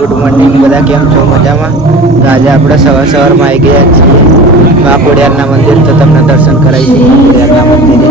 Good morning બધા, કેમ છો? મજામાં? તો આજે આપણે સવારમાં આવી ગયા છીએ મા ખોડિયારના મંદિર, તો તમને દર્શન કરાવીશું મા ખોડિયારના મંદિરે.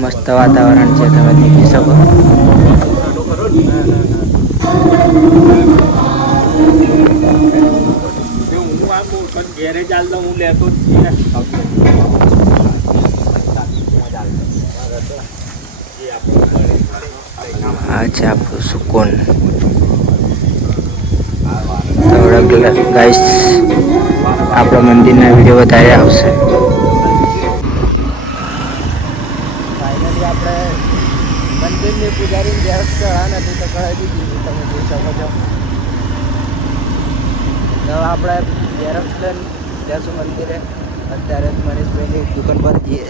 મસ્ત વાતાવરણ છે, તમે દેખી શકો. આ છે આપણું સુકૂન. ગાઈસ, આપણા મંદિરના વિડીયો વધારે આવશે. ફાઇનલી આપણે મંદિરની પૂજારીની વ્યવસ્થા નથી તો કરાવી દીધી, તમે જોઈ શકો છો. તો આપણે ઝેરોક્ષ લઈને જઈશું મંદિરે. અત્યારે મનીષભાઈની દુકાન પર જઈએ.